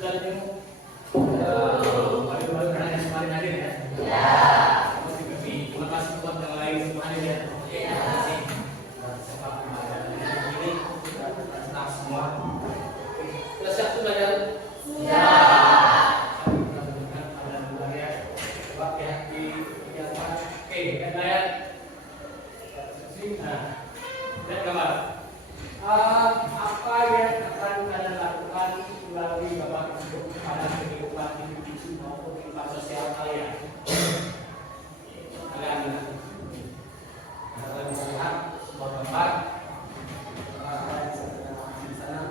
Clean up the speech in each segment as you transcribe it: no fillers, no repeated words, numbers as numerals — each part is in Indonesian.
sudah ketemu baru-baru pernah yang kemarin hadir ya? Ya. Masih lebih. Terima kasih buat yang lain semua hadir ya. Ya. Terima kasih. Sepak ini kita senang semua. Sudah siap belajar? Sudah. Kita berikan pada belajar. Coba ya dikerjakan. Oke, belajar. Nah, lihat gambar. Apa yang akan kalian lakukan melalui gambar tersebut pada kehidupan individu maupun kehidupan sosial kalian? Kalian bisa lihat sebuah gambar. Kalian bisa lihat di sana.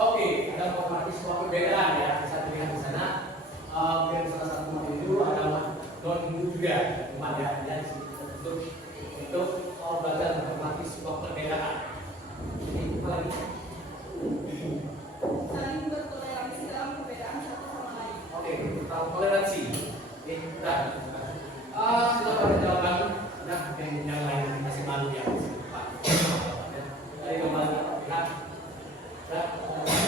Oke, ada menghormati sebuah perbedaan ya. Bisa dilihat di sana. Mungkin salah satu umat Hindu ada non Hindu juga, umat ya. Untuk belajar menghormati sebuah perbedaan. Ini apa lagi? Saling bertoleransi dalam perbedaan satu sama lain. Oke, tentang toleransi. Oke, sudah. Sudah pada jawaban. Sudah, yang lain masih malu ya. Dari kembali lihat.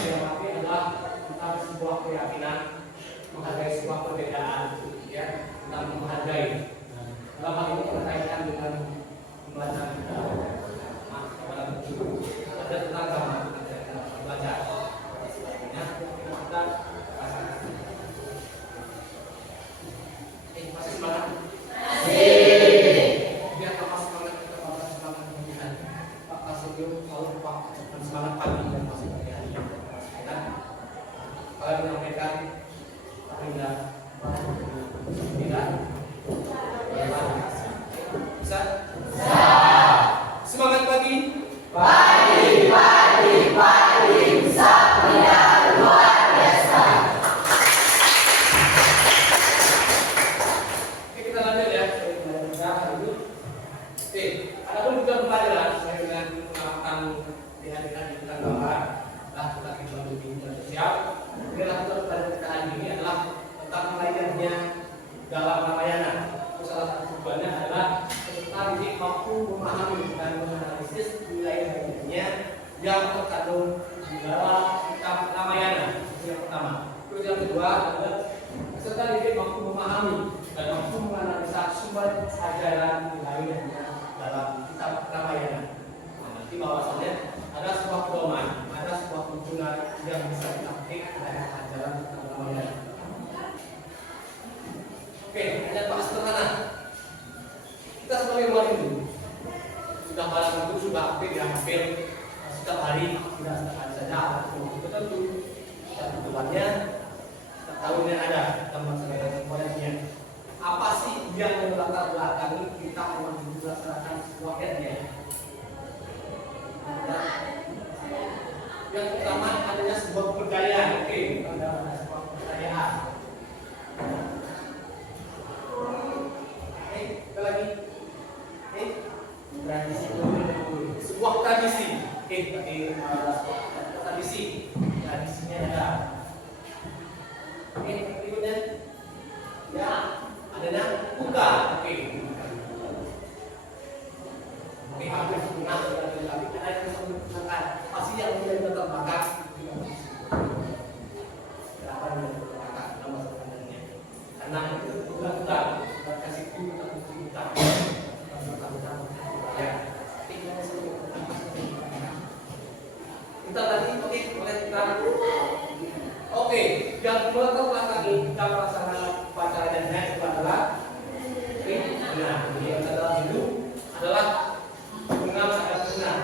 Yang arti adalah tentang sebuah keyakinan, menghargai sebuah perbedaan, ya, tentang menghargai. Dalam hal ini berkaitan dengan pembelajaran kita, kepada buku, ada tentang agama kita belajar. Sebagainya kita masih semangat. Biar Pak semangat kita pada semangat kemudian. Pak Prasetyo kalau Pak semangat pagi dan masih kalau menyampaikan tidak bisa semangat pagi Bisa pria luar biasa. Oke, kita lanjut ya. Oke, ada pun juga pembelajaran saya dengan pengalaman dihadirkan di tentang gambar. Nah, kita lebih siap. Kita hari ini adalah tentang pelajarannya dalam Ramayana. Salah satu tujuannya adalah peserta didik mampu memahami dan menganalisis nilai-nilainya yang terkandung di dalam kitab Ramayana. Itu yang pertama. Terus yang kedua adalah peserta didik mampu memahami dan mampu menganalisa sumber ajaran nilai-nilainya dalam kitab Ramayana. Nah, nanti bahwasannya ada sebuah pedoman, ada sebuah tuntunan yang bisa diaplik dari ajaran kitab Ramayana. Oke, ayat Pak sederhana. Kita sebagai umat Hindu sudah malam itu sudah hampir setiap hari, tidak setiap hari saja ada waktu tertentu. Dan kebetulannya setiap tahunnya ada kita melaksanakan semuanya. Apa sih yang melatar belakangi kita umat Hindu melaksanakan sebuah kegiatan? Yang pertama adanya sebuah kepercayaan. Oke, ada sebuah kepercayaan. Kita lagi. Tradisi dulu. Sebuah tradisi. Oke, tradisi. Tradisinya ada. Oke, berikutnya. Ya, adanya buka. Oke. Oke, hampir sempurna tapi ada yang bisa menggunakan pasti yang menjadi latar belakang kenapa menjadi latar belakang nama sebenarnya karena itu bukan kasih kita ya kita tadi oke boleh kita oke yang melatar belakangi kita pelaksanaan upacaranya itu adalah benar. Jadi yang dalam hidup adalah mengenal adat benar.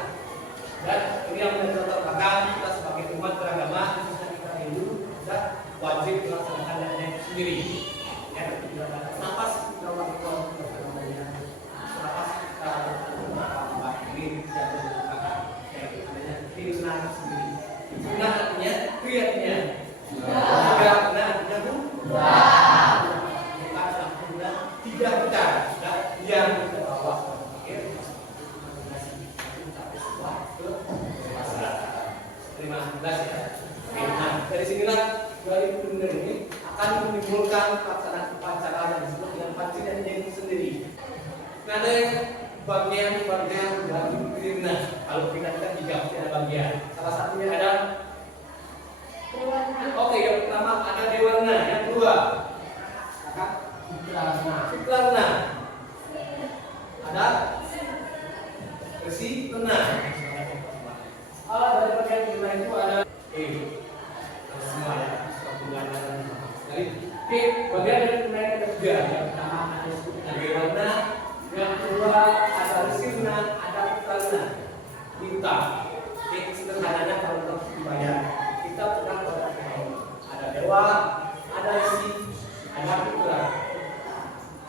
Dan ini yang menjadi latar belakang kita sebagai umat beragama khususnya kita Hindu kita wajib melaksanakan adatnya itu sendiri. Ya, kenapa sih kita wajib melaksanakannya? Kenapa sih kita ini tidak melakukan? Ya, itu namanya kebenaran sendiri. Benar artinya kriatnya. Tiga benar artinya tiga kita yang kita bawa ya. Nah, dari sinilah dari benar ini akan menimbulkan pelaksanaan upacara yang disebut dengan pancinan itu sendiri. Nah, ada bagian-bagian dari kirna. Kalau kita lihat tiga ada bagian. Salah satunya ada oke, yang pertama ada dewarna, yang kedua Fiklarna, ada Resi Lena. Dari bagian Lena itu ada semua ya, dari bagian dari Lena ada tiga. Yang pertama ada dewarna, yang kedua ada Resi Lena, ada Fiklarna. Kita sederhananya kalau untuk dibayar kita pernah ada dewa, ada resi, ada fikra.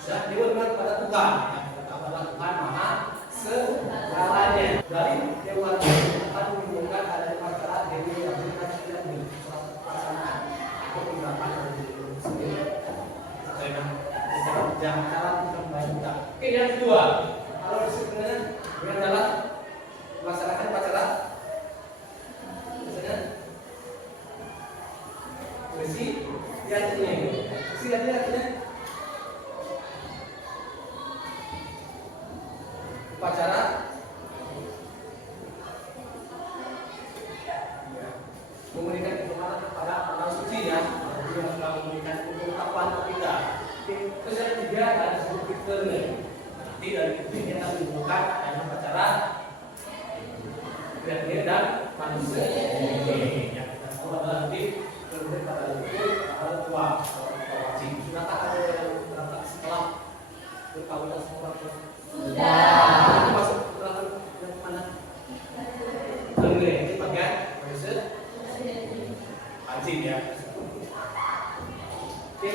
Dan dewa benar pada Tuhan, adalah Tuhan Maha segalanya. Dari dewa akan menimbulkan ada upacara dewi yang berikan tidak di pelaksanaan atau penerapan dari diri sendiri. Jangan salah kita membayar. Oke, yang kedua, kalau sebenarnya ini adalah melaksanakan upacara. Besi yang ini, besi artinya upacara memberikan informasi kepada orang suci ya, dia telah memberikan ungkapan kita. Terus yang ketiga ada disebut fikirnya. Nanti dari itu kita akan menimbulkan ada upacara kreatif dan manusia. Ya, kita tahu adalah nanti kemudian pada itu pada tua wajib. Sudahkah ada yang berangkat setelah berkawin semua? Sudah. Masuk berangkat yang mana? Ini bagian manusia wajib ya. Oke.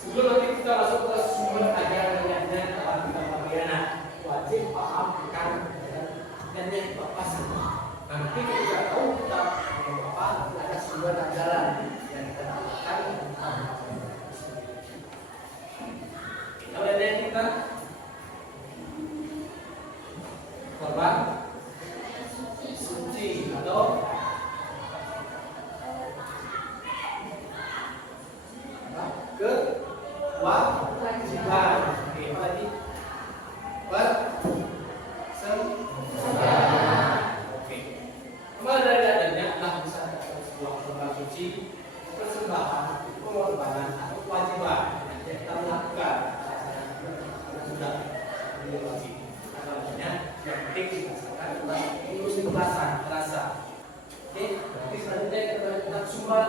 Sebelum nanti kita masuk ke sumber ajaran yang tentang kita Pariana, wajib paham akan dan yang apa sih? Nanti kita tahu kita apa ada sumber ajaran yang kita dapatkan tentang kalau ada yang kita korban suci atau kewajiban. Oke, apa lagi? Oke. Kembali dari adanya adalah bisa sebuah korban suci, persembahan, pengorbanan atau kewajiban yang kita lakukan. Sudah wajib. Namanya yang penting dirasakan adalah ikhlasan, rasa. Oke, nanti selanjutnya kita tentang sumber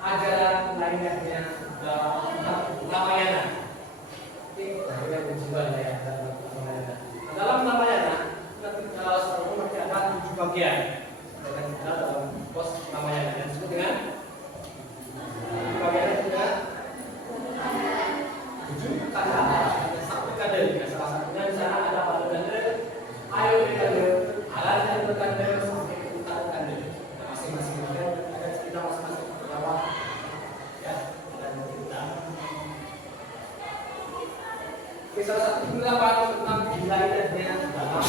ajaran lainnya tentang Ramayana. Oke, kita sumber ya tentang Ramayana. Dalam Ramayana kita selalu masih ada 7 bagian. Dan kita dalam pos Ramayana yang disebut dengan bagian juga 7 kata. Ada salah satunya di sana ada pada kande, ayo kande, alat yang berkande sampai utara kande. Masing-masing ada cerita masing-masing berapa ya dan cerita. Oke, salah satu penerapan tentang wilayahnya dalam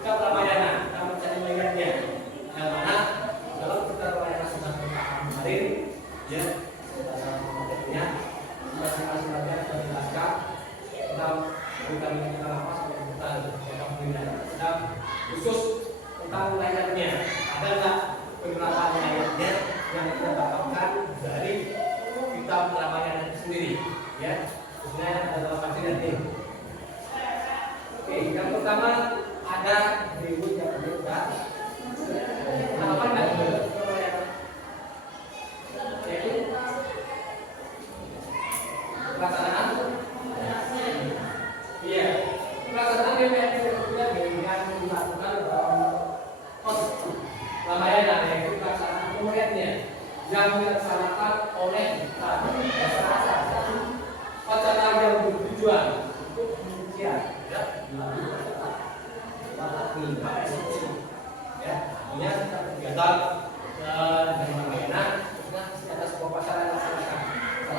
kitab Ramayana, kita mencari wilayahnya yang mana dalam kitab Ramayana sudah terpaham kemarin ya sebenarnya masing-masing bagian sudah dijelaskan tentang bukan kita lapas tentang khusus tentang wilayahnya ada nggak penerapan wilayahnya yang kita dapatkan dari kitab Ramayana itu sendiri ya khususnya ada dalam pancinan ini. Oke, yang pertama ada Dewi yang berbeda apa nggak yaitu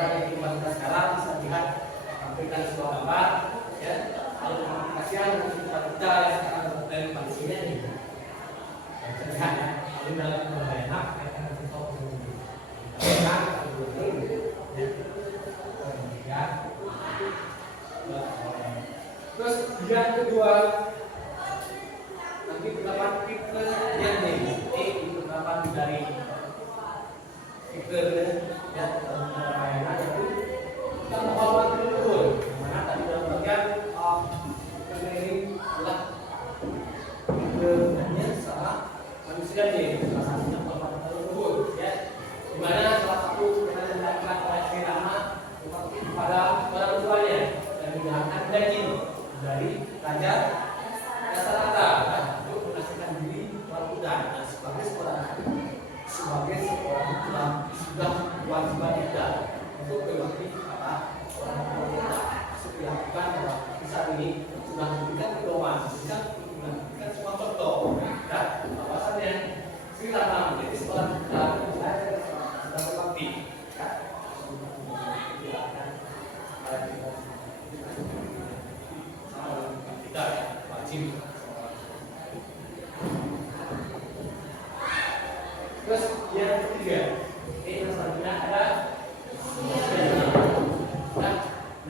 gambaran yang kita sekarang bisa lihat tampilkan sebuah gambar, ya. Lalu aplikasian kita yang sekarang dari kondisinya ini. Bisa lihat ya. Lalu dalam enak, akan kita ya. Terus yang kedua, nanti pendapat kita yang ini pendapat dari kita ya layanan itu kita menghormati leluhur. Mana tadi dalam bagian ini adalah hanya sama manusia ini salah satunya menghormati leluhur, ya. Dimana salah satu yang dilakukan oleh Fir'aun kepada orang tuanya dan menjalankan daging dari raja Dasarata untuk menasihkan diri walaupun sebagai seorang sudah kewajiban kita untuk berbakti kepada orang tua kita. Dilakukan bahwa kisah ini sudah memberikan pedoman, bisa memberikan semua contoh, dan bahwasannya Sri Rama menjadi seorang putra sudah berbakti. Kita wajib. Terus yang ketiga, ini selanjutnya ada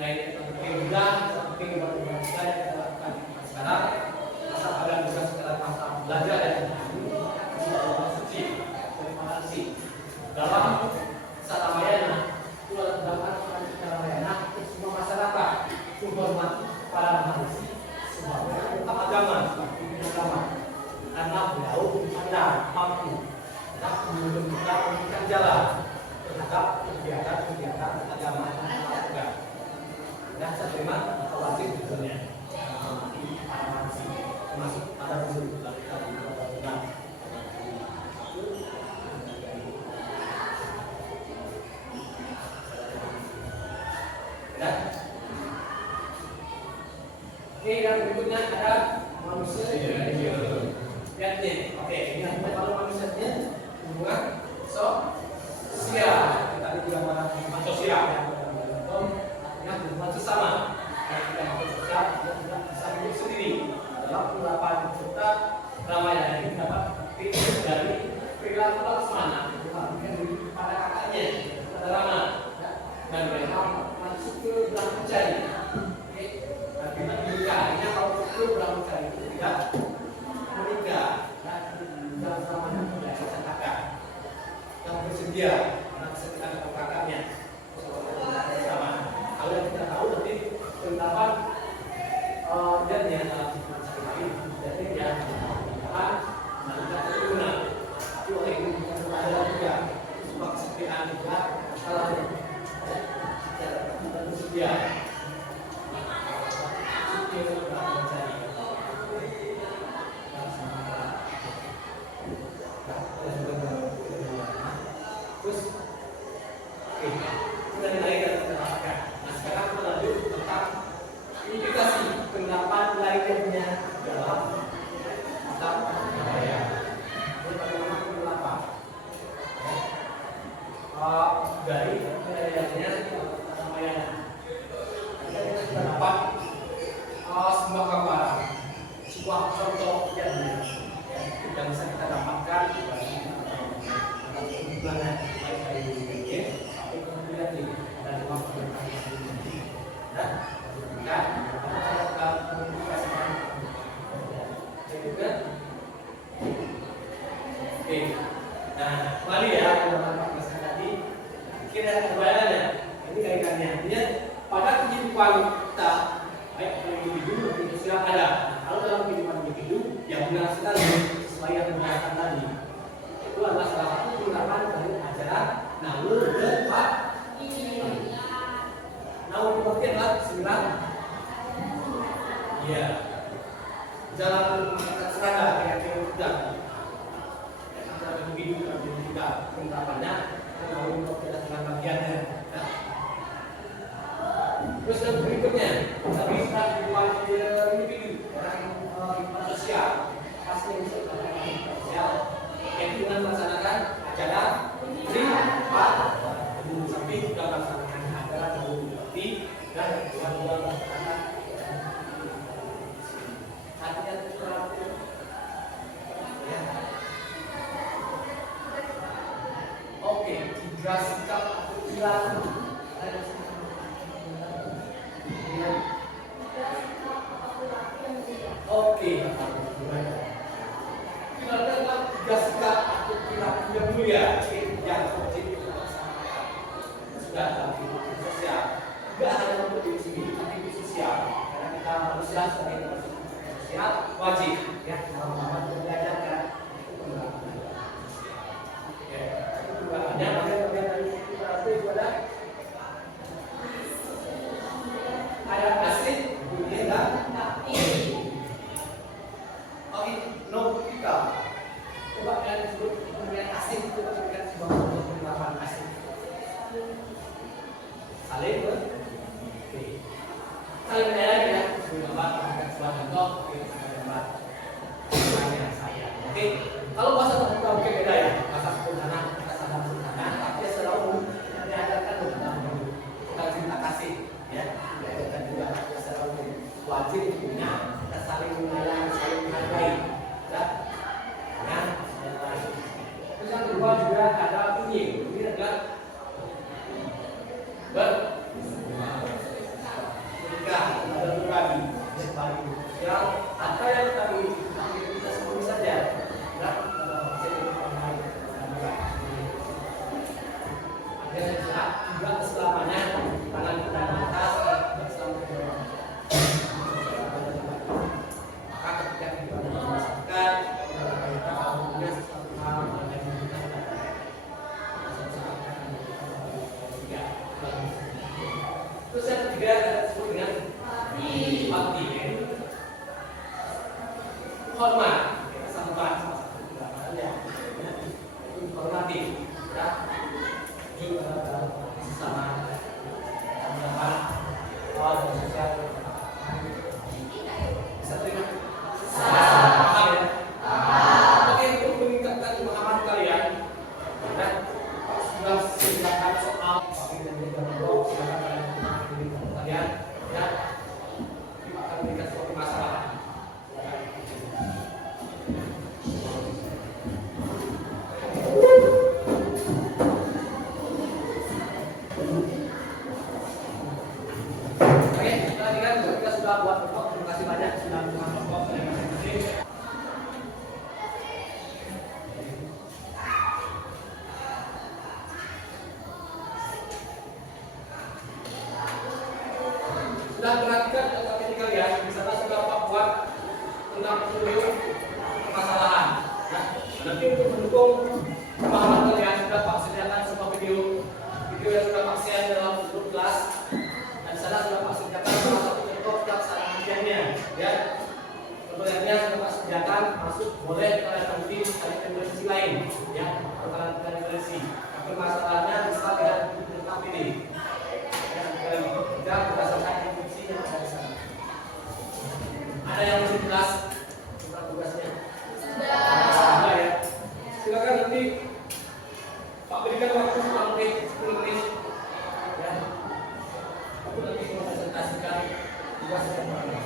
nah ini penting juga, penting buat kita yang kita lakukan sekarang. Masa kalian bisa sekedar masa belajar dan suci, terima kasih. Dalam saat Ramayana itu terdapat Ramayana untuk semua masyarakat menghormati para mahasiswa sebagai agama, karena beliau dipandang mampu memberikan jalan terhadap kegiatan agama yang dilakukan. Dan saya terima wajib sebetulnya termasuk pada usul kita dan ini yang berikutnya ada manusia yang ini. Oke, ini kalau manusianya hubungan sosial. Tadi juga hubungan sosial artinya hubungan sesama. Kalau kita hubungan sosial, kita tidak bisa hidup sendiri. Dalam penerapan kita Ramayana ini dapat dari perilaku Laksmana, diperhatikan pada kakaknya, pada Rama, dan mereka masuk ke Brahmacari. Kita menikahnya kalau ke Brahmacari itu tidak menikah dan sama dengan kakak yang bersedia melaksanakan kakaknya sama. Kalau yang kita tahu nanti pendapat dan yang dalam sehari-hari jadi yang pernikahan menikah keturunan. Tapi oleh itu kita ada juga sebuah kesetiaan juga salah tidak bersedia. Terus, oke, kita nilai dan kita dapatkan. Nah sekarang kita lanjut tentang implikasi pendapat lainnya dalam kitab Ramayana. Ini bagaimana pendapat dari penelitiannya Ramayana. Kita sudah dapat sebuah gambaran, sebuah contoh yang bisa kita dapatkan dari hubungan baik dari dunia sampai kemudian dari waktu yang dan kita komunikasikan juga. Oke, nah kembali ya dalam pasal tadi kira kebayangannya ini kaitannya artinya pada kehidupan kita baik individu maupun sosial ada. Kalau dalam kehidupan individu yang benar sekali sesuai yang dikatakan tadi itu adalah salah satu penerapan dari ajaran Nalur dan Pak. Nalur itu adalah 9. Iya. Jalan serada kayak juga. Antara individu dan juga penerapannya Nalur itu adalah dengan bagiannya. Terus yang berikutnya, tapi kehidupan individu orang sosial pasti bisa kehidupan sosial yang dengan melaksanakan acara sampai juga melaksanakan tugas sikap atau perilaku. Oke, kita adalah tugas sikap atau perilaku yang mulia yang wajib kita laksanakan. Sudah dalam kehidupan sosial, tidak hanya untuk diri sendiri, tapi di sosial. Karena kita manusia sebagai manusia sosial wajib ya Muhammad mengajarkan itu penerapan. Ya, penerapannya bagian dari itu adalah ada asli, bunyi dan kita coba kalian sebut pemilihan asing itu berikan sebuah penerapan asing. Saling menilai ya, gambar sebuah contoh, gambar saya. Oke, kalau bahasa terbuka mungkin beda ya, bahasa sederhana, kita sadar sederhana, tapi selalu diajarkan tentang cinta kasih, ya, diajarkan juga selalu wajib punya, kita saling menyayangi, saling menghargai. Terus yang kedua juga ada bunyi adalah bernikah atau berbagi. Yang ada yang tadi kita sebut saja, ada juga selamanya tangan kita di atas dan selamanya. Maka ketika kita merasakan terus yang ketiga disebut dengan bakti, hormat, sambat, hormati, ya, sesama, dan sosial. Bisa terima? Paham ya? Oke, untuk meningkatkan pemahaman kalian, ya, sudah silakan soal silakan kalian ya, kita akan berikan suatu masalah. Oke, kita sudah buat kelompok. Terima kasih banyak sudah membuat kelompok dari masing-masing. Sudah perhatikan ini kalian, misalnya sudah buat tentang video permasalahan. Nah, nanti untuk mendukung pemahaman kalian sudah Pak sediakan semua video yang sudah Pak share dalam grup kelas. Dan sana sudah Pak sediakan salah satu contoh pelaksanaan ya. Contohnya sudah Pak sediakan, masuk boleh kalian nanti cari referensi lain, ya. Kalian cari referensi. Tapi masalahnya bisa dengan lengkap ini. Ya, kalian juga berdasarkan instruksi yang ada di sana. Ada yang masih jelas tentang tugasnya? Sudah ya. Silakan nanti Pak berikan waktu kurang lebih 10 menit. Ya. Aku nanti mempresentasikan tugas yang mana.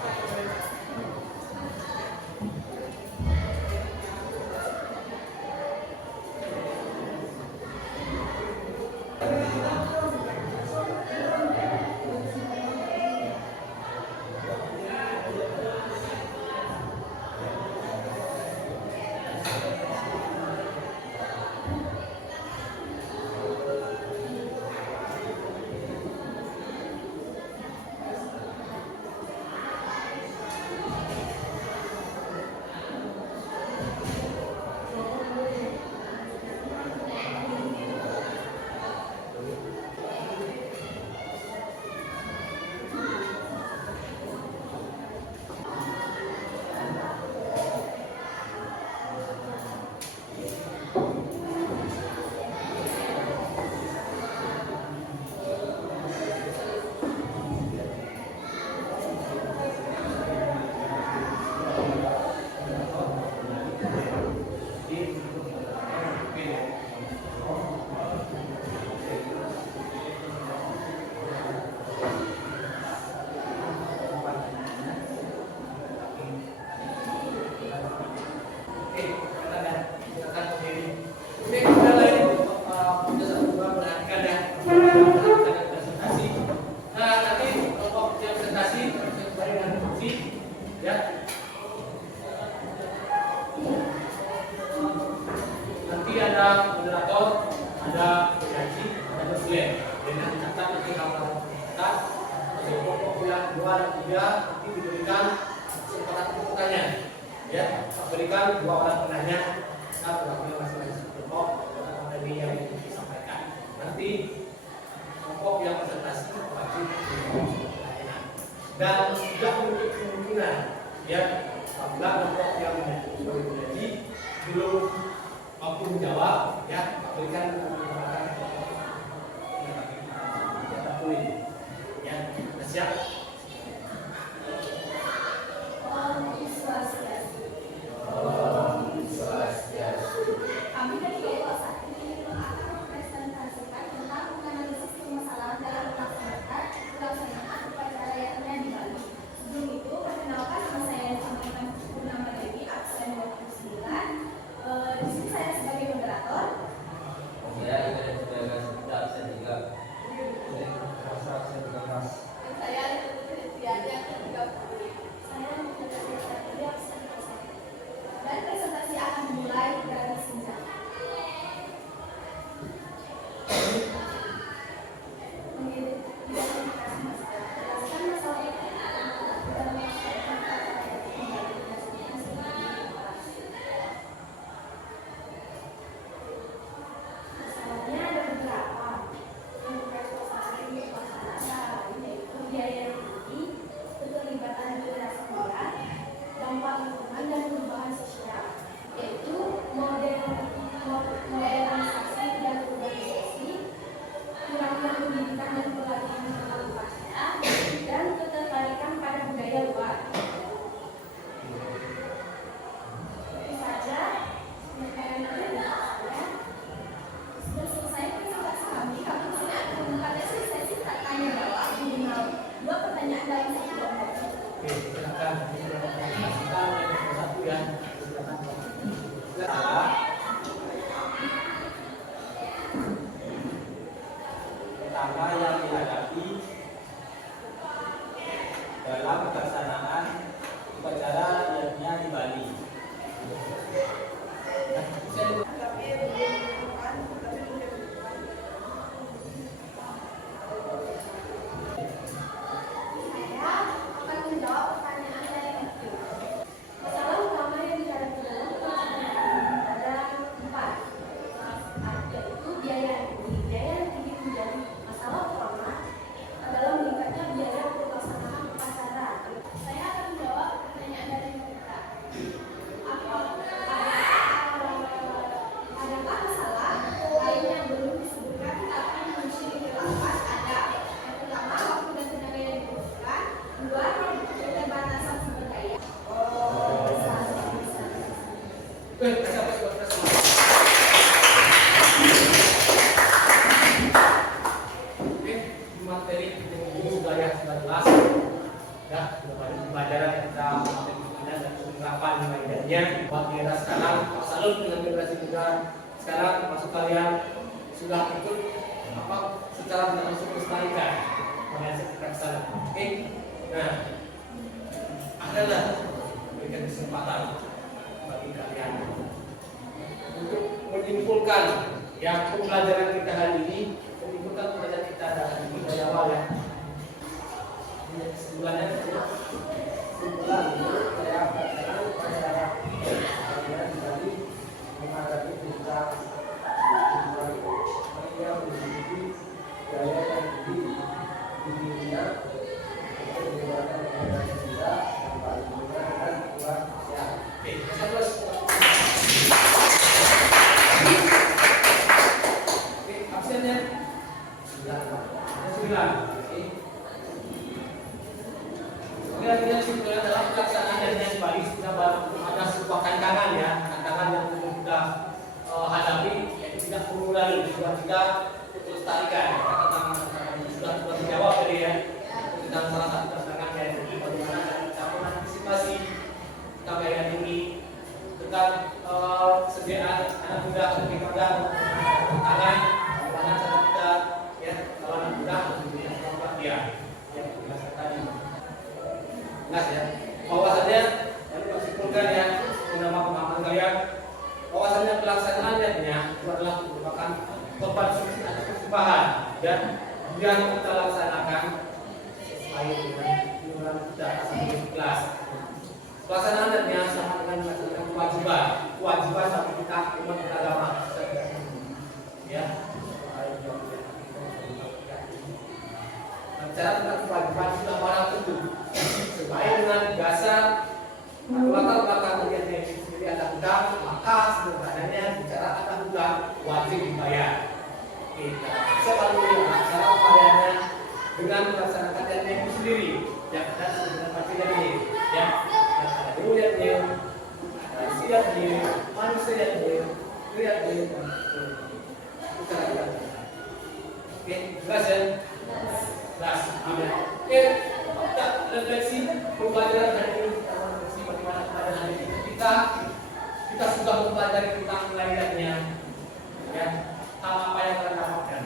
nanti hafal kita untuk kelompok yang 2 dan 3 nanti diberikan kesempatan untuk bertanya. Ya, berikan 2 orang penanya, kita berlakunya masing-masing kelompok dengan materi yang disampaikan. Nanti kelompok yang presentasi wajib bertanya. Dan tidak menutup kemungkinan, ya, apabila kelompok yang menjadi belum mampu menjawab, ya, berikan kesempatan ya, siap. Kami dari kelompok 1 ini akan mempresentasikan tentang menganalisis permasalahan dalam pelaksanaan upacara rakyatnya di Bali. Sebelum itu, perkenalkan nama saya disampaikan Purnama Dewi, absen 29. Di sini saya sebagai moderator. Saya Ibadah Sebagai absen 3. Absen 13. Saya Triadi yang ke-30. Saya Muhammad Satria absen 1. Dan presentasi akan dimulai dari sini. Masalahnya ada beberapa. Yang berkaitan dengan pelaksanaan yaitu biaya tinggi, keterlibatan generasi muda, dampak lingkungan dan perubahan sosial, yaitu modernisasi dan urbanisasi, kurangnya pendidikan dan pelatihan tentang upacara, dan ketertarikan pada budaya luar. Itu saja penyampaian dari saya. Sudah selesai presentasi kami disini akan membuka sesi tanya jawab minimal 2 pertanyaan dalam satu kelompok. Oke, silakan. Satu ya. Pertama yang dihadapi dalam pelaksanaan upacara rakyatnya di Bali. Saya akan menjawab pertanyaan dari itu. Masalah utama yang dihadapi dalam pelaksanaan ada 4, yaitu biaya yang tinggi. Biaya yang tinggi menjadi masalah utama dalam meningkatnya biaya untuk pelaksanaan upacara. Saya akan menjawab pertanyaan dari kita. Adakah masalah lain yang belum disebutkan tapi mesti dijelaskan? Ada. Yang pertama, waktu dan tenaga yang dibutuhkan. 2, keterbatasan sumber daya. Oke, materi ini budaya 19 ya, sudah banyak pembelajaran kita materi dan penerapan nilainya. Buat kita sekarang salut dengan generasi muda sekarang, masuk kalian sudah ikut apa secara tidak langsung melestarikan mengajar kita ke sana. Oke, nah adalah berikan kesempatan bagi kalian untuk menyimpulkan ya pembelajaran kita hari ini, menyimpulkan pembelajaran kita dari dari awal ya. Kesimpulannya kesimpulan saya katakan upacara kalian tadi menghadapi kita yang memiliki daya yang tinggi di dunia untuk menggunakan generasi muda tanpa lingkungan dan kuat ya. Oke, kita terus. Oke, absennya 9. Oke. Oke, artinya kesimpulan dalam pelaksanaan dari Bali kita ada sebuah tantangan ya, tantangan yang perlu kita hadapi, yaitu tidak mengulangi, juga tidak melestarikan. Tantangan sudah dijawab tadi ya, tentang salah satu tantangan yaitu bagaimana kita mengantisipasi capaian ini tentang sediaan anak muda lebih pegang tangan, bagaimana cara kita ya kalau anak muda harus diberikan kemampuan dia yang dijelaskan tadi. Jelas ya, bahwasannya lalu simpulkan ya, menambah pemahaman kalian bahwasannya pelaksanaan itu adalah merupakan korban atau persembahan dan Kemudian kita laksanakan sesuai dengan iuran kita satu kelas. Pelaksanaannya sama dengan melaksanakan kewajiban bagi kita umat beragama. Ya. Cara tentang kewajiban sudah orang tentu. Sesuai dengan dasar atau latar belakang kegiatan yang sendiri ada hutang, maka sederhananya bicara ada hutang wajib dibayar. Kita selalu cara upayanya dengan melaksanakan yang itu sendiri, yang ada sebenarnya pacanya ini, ya, yang ada ruliatnya, ada siapnya, manusianya, lihatnya, kita lihat. Oke, jelas ya? Jelas. Oke, kita refleksi pembelajaran hari ini, kita refleksi bagaimana pada hari ini kita sudah mempelajari tentang wilayahnya, ya. Apa yang kalian dapatkan?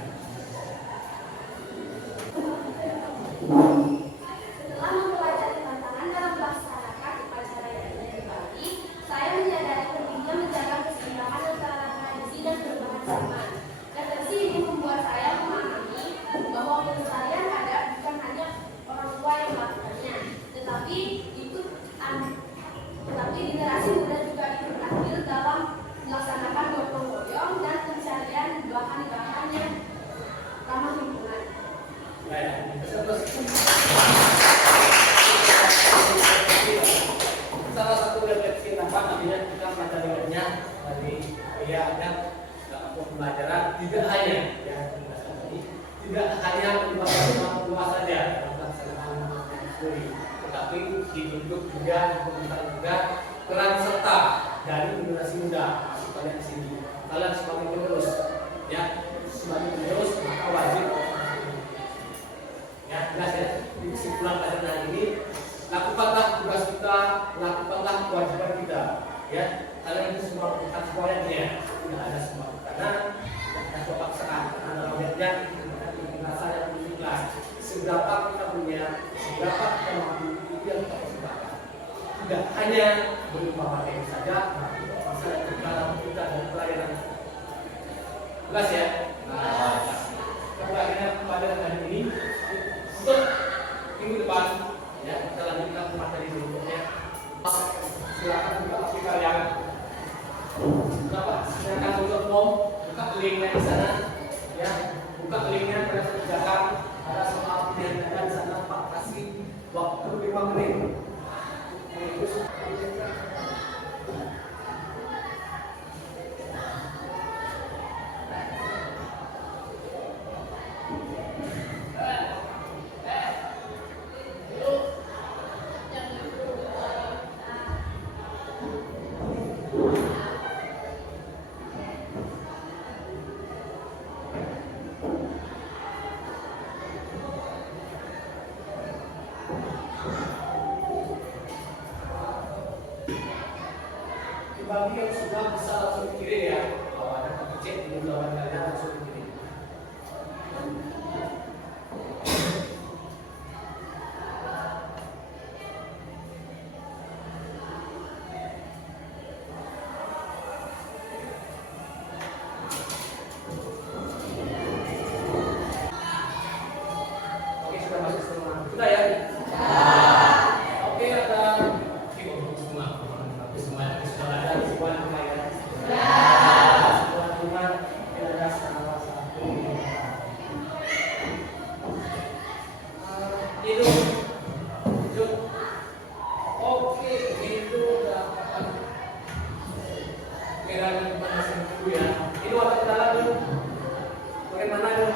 Setelah mempelajari tantangan dalam melaksanakan upacara yang dibagi, saya menyadari pentingnya menjaga keseimbangan antara tradisi dan perubahan zaman. Refleksi ini membuat saya memahami bahwa pelestarian adat bukan hanya orang tua yang melakukannya, tetapi generasi muda juga ikut andil dalam melaksanakan gotong royong dan pencarian bahan-bahan yang ramah lingkungan. Salah satu refleksi apa namanya kita pelajarinya dari ada pembelajaran tidak hanya ya tidak hanya luas saja pelaksanaan studi, tetapi dituntut juga peran serta dari generasi muda. Masuk kalian di sini, kalian sebagai penerus, ya sebagai penerus maka wajib. Ya, jelas ya. Di kesimpulan pada hari ini, lakukanlah tugas kita, lakukanlah kewajiban kita. Ya, kalian itu semua bukan semuanya, tidak ada semua karena ada kepaksaan, ada melihatnya, ada rasa yang ikhlas. Seberapa kita punya, seberapa kita mampu, itu yang kita persembahkan. Tidak hanya berupa materi saja, tapi masalah dalam kita dan pelayanan. Jelas ya. Akhirnya pada hari ini. Untuk minggu depan, ya kita lanjutkan materi berikutnya. Silakan buka aplikasi kalian. Silakan untuk form, buka linknya di sana, ya buka linknya pada kerjakan. Ada soal yang ada di sana, Pak kasih waktu 5 menit. Bagi yang sudah bisa langsung dikirim ya, kalau ada cek di jawaban kalian langsung dikirim. Oke, sudah masuk semua. Sudah ya? Oke, ada semua. Sudah ada semua lumayan. Semua cuma ada salah satu. Itu. Oke, itu dapat. Kira-kira pada dulu ya. Ini waktu kita lalu. Bagaimana dong?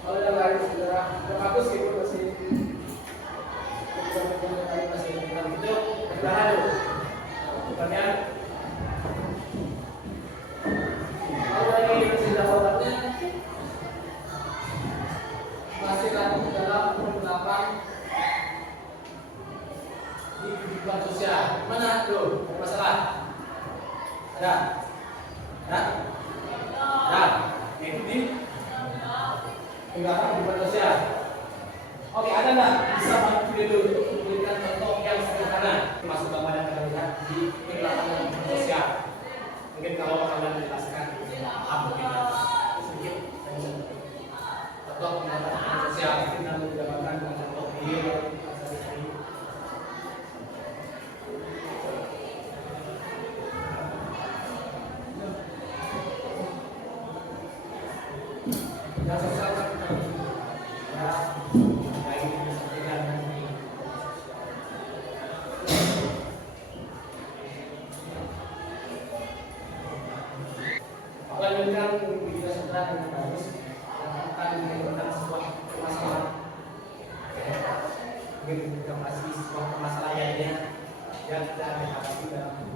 Kalau ada lain saudara, bagus gitu masih. Pertanyaan, kalau ini masih jawabannya masih ragu dalam penerapan di kehidupan sosial. Mana tuh? Ada masalah? Ada? Ada? Ada? Itu di penerapan kehidupan sosial. Oke, ada nggak bisa bantu dulu untuk memberikan contoh yang sederhana masuk bapak dan kita lihat di penerapan sosial. Mungkin kalau kalian menjelaskan paham mungkin sedikit. atau pendapatan sosial kita mendapatkan contoh video dan sosial ya baik disampaikan nanti. Lanjutkan video setelah yang bagus yang akan menimbulkan sebuah permasalahan. Mungkin juga masih sebuah permasalahan lainnya yang kita hadapi dalam